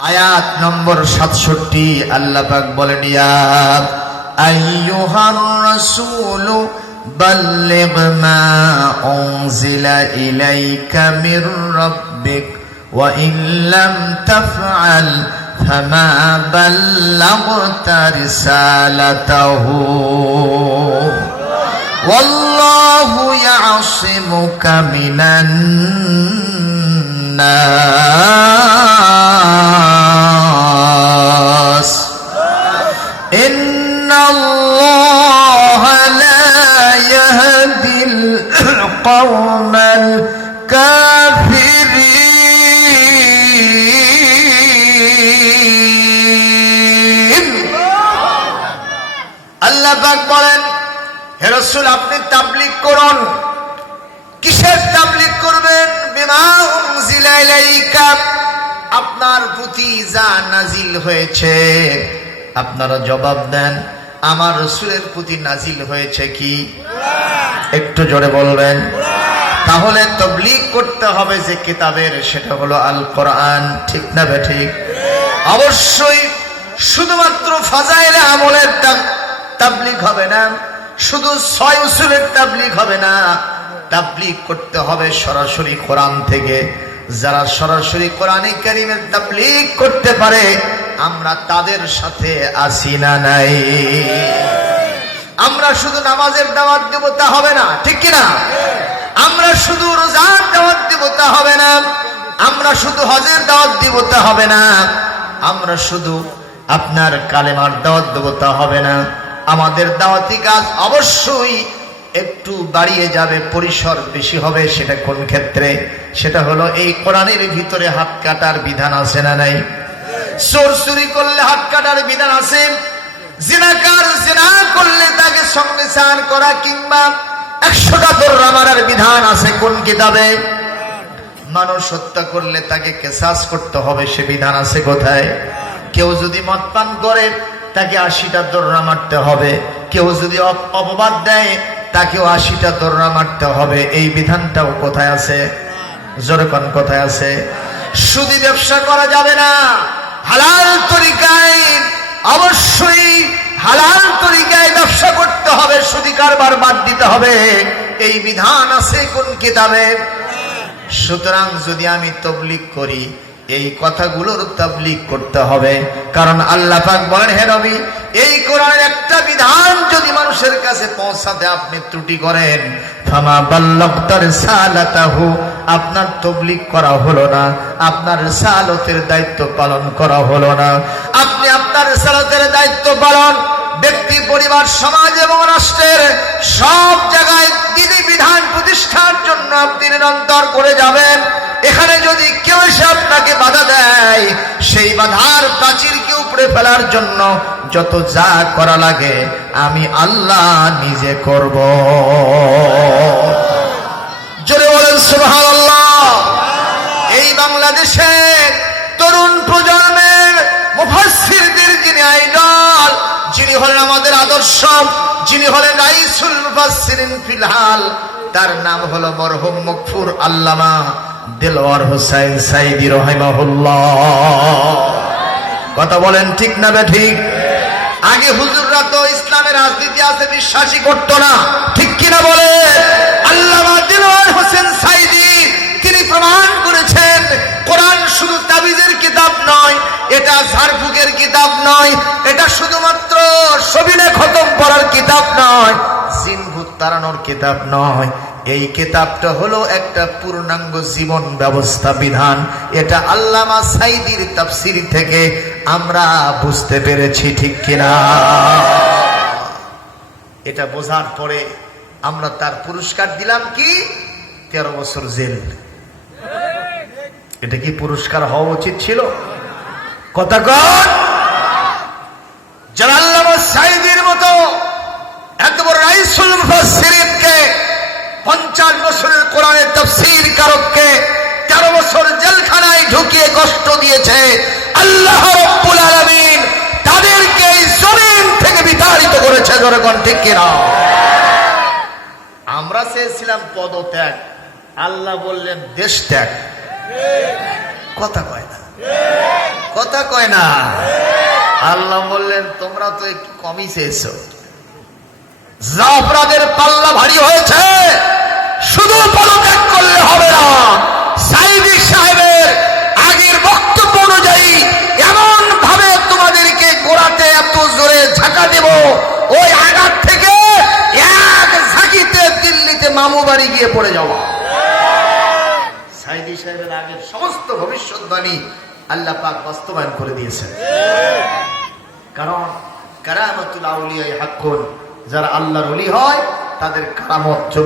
আয়াত নম্বর সাতষট্টি আল্লাহ পাক বলেন ইয়া আইয়ুহার রাসূল বাল্লিগ মা উনজিলা ইলাইকা মির রাব্বিক ওয়া ইন লাম তাফআল ফামা বাল্লাগতা রিসালাতাহু والله يعصمك من الناس রসুল, আপনি তাবলিগ করুন। কিসের তাবলিগ করবেন? বিমা আপনার প্রতি যা নাজিল হয়েছে, আপনারা জবাব দেন, আমার রসুলের প্রতি নাজিল হয়েছে কি? একটু জোরে বলবেন। তাহলে তবলিগ করতে হবে যে কিতাবের, সেটা হলো আল কোরআন ঠিক না বে ঠিক অবশ্যই শুধুমাত্র ফাজাইলে আমলের তা- তাবলিগ হবে না। শুধু ছয় উসুলের তাবলিগ হবে না, তাবলিগ করতে হবে সরাসরি কোরআন থেকে। যারা সরাসরি কোরআনে কারিমের তাবলিগ করতে পারে, আমরা তাদের সাথে আসি না নাই। আমরা শুধু নামাজের দাওয়াত দেব, তা হবে না, ঠিক কিনা? আমরা শুধু রোজার দাওয়াত দেব, তা হবে না। আমরা শুধু হজের দাওয়াত দিব, তা হবে না। আমরা শুধু আপনার কালেমার দাওয়াত দেব, তা হবে না। আমাদের দাওয়াতি কাজ অবশ্যই একটু বাড়িয়ে যাবে, পরিসর বেশি হবে, সেটা কোন ক্ষেত্রে? সেটা হলো এই কোরআনের ভিতরে হাত কাটার বিধান আছে না নাই? চোর চুরি করলে হাত কাটার বিধান আছে? জিনাকার জিনা করলে তাকে সঙ্গে চান করা কিংবা একশোটা দৌড়া মারার বিধান আছে কোন কিতাবে? মানুষ হত্যা করলে তাকে কেসাস করতে হবে, সে বিধান আছে কোথায়? কেউ যদি মদ পান করে তাকে আশিটা দৌড়া মারতে হবে। কেউ যদি অপবাদ দেয়, তাকেও আশিটা দৌড়া মারতে হবে। এই বিধানটাও কোথায় আছে? জোরকন কোথায় আছে? সুদি ব্যবসা করা যাবে না। হালাল তরিকায় অবশ্যই হালাল তরিকায় ব্যবসা করতে হবে। সুদি কারবার বাদ দিতে হবে। এই বিধান আছে কোন কিতাবে? সুতরাং যদি আমি তবলিক করি এই কথাগুলোর তাবলিক করতে হবে। কারণ আল্লাহ পাক বলেন, হে নবী, এই কোরআনের একটা বিধান যদি মানুষের কাছে পৌঁছাতে আপনি ত্রুটি করেন, ফামা বাল্লাগতার সালাতাহু আপনার তবলিক করা হলো না, আপনার সালতের দায়িত্ব পালন করা হলো না। আপনি আপনার সালতের দায়িত্ব পালন ব্যক্তি, পরিবার, সমাজ এবং রাষ্ট্রের সব জায়গায় বিধি, বিধান, প্রতিষ্ঠার জন্য আপনি নিরন্তর করে যাবেন। এখানে যদি কেউ এসে আপনাকে বাধা দেয়, সেই বাধার প্রাচীরকে উপড়ে ফেলার জন্য যত যা করা লাগে, আমি আল্লাহ নিজে করব। জোরে বলেন, সুবহানাল্লাহ। এই বাংলাদেশের তরুণ প্রজন্মের যিনি হলেন আমাদের আদর্শ, যিনি হলেন রাইসুল মুফাসসিরিন ফিলহাল তার নাম হলো মরহুম মকফুর আল্লামা দেলওয়ার হোসাইন সাইদি রহিমাহুল্লাহ। কথা বলেন ঠিক না বে ঠিক? আগে হুজুররা তো ইসলামের রাজনীতি আছে, বিশ্বাসই করতো না। ঠিক কিনা বলে? আল্লামা দিলওয়ার হোসেন সাইদি তিনি প্রমাণ করেছেন, কোরআন শুধু তাবিজের কিতাব নয়, এটা ঝাড়ফুকের কিতাব নয়, এটা শুধুমাত্র সবিনে খতম পড়ার কিতাব নয় জিনভূত তাড়ানোর কিতাব নয়। এই কিতাবটা হলো একটা পূর্ণাঙ্গ জীবন ব্যবস্থা বিধান। এটা আল্লামা সাইদির তাফসির থেকে আমরা বুঝতে পেরেছি, ঠিক কিনা? এটা বোঝার পরে আমরা তার পুরস্কার দিলাম কি? তেরো বছর জেল। এটা কি পুরস্কার হওয়া উচিত ছিল? কথা জালাল্লামা সাইদির মতো এত বড় রাইসুল মুফাসসিরিনকে পঞ্চাশ বছরের কোরআনের তাফসীর কারককে তেরো বছর জেলখানায় ঢুকিয়ে কষ্ট দিয়েছে, আল্লাহ তাদেরকে এই জমিন থেকে বিতাড়িত করেছে, জনগণ ঠিক কিনা? আমরা চেয়েছিলাম পদত্যাগ, আল্লাহ বললেন দেশ ত্যাগ কথা কয় না। কথা কয় না। আল্লাহ বললেন, তোমরা তো একটু কমই চেয়েছো জাফরাদের পাল্লা ভারী হয়েছে, শুধু পদত্যাগ করলে হবে না। সাইদি সাহেবের আগের বক্তব্য অনুযায়ী এমন ভাবে তোমাদেরকে গোড়াতে এত জোরে ঝাঁকা দেব। ওই আঘাত থেকে এক ঝাঁকিতে দিল্লিতে মামু বাড়ি গিয়ে পড়ে যাওয়া সাইদি সাহেবের আগের সমস্ত ভবিষ্যৎবাণী আল্লাহ পাক বাস্তবায়ন করে দিয়েছেন। কারণ কারামতুল আউলিয়ায় হাক্কুন যারা আল্লাহর অলি হয় তাদের কারামত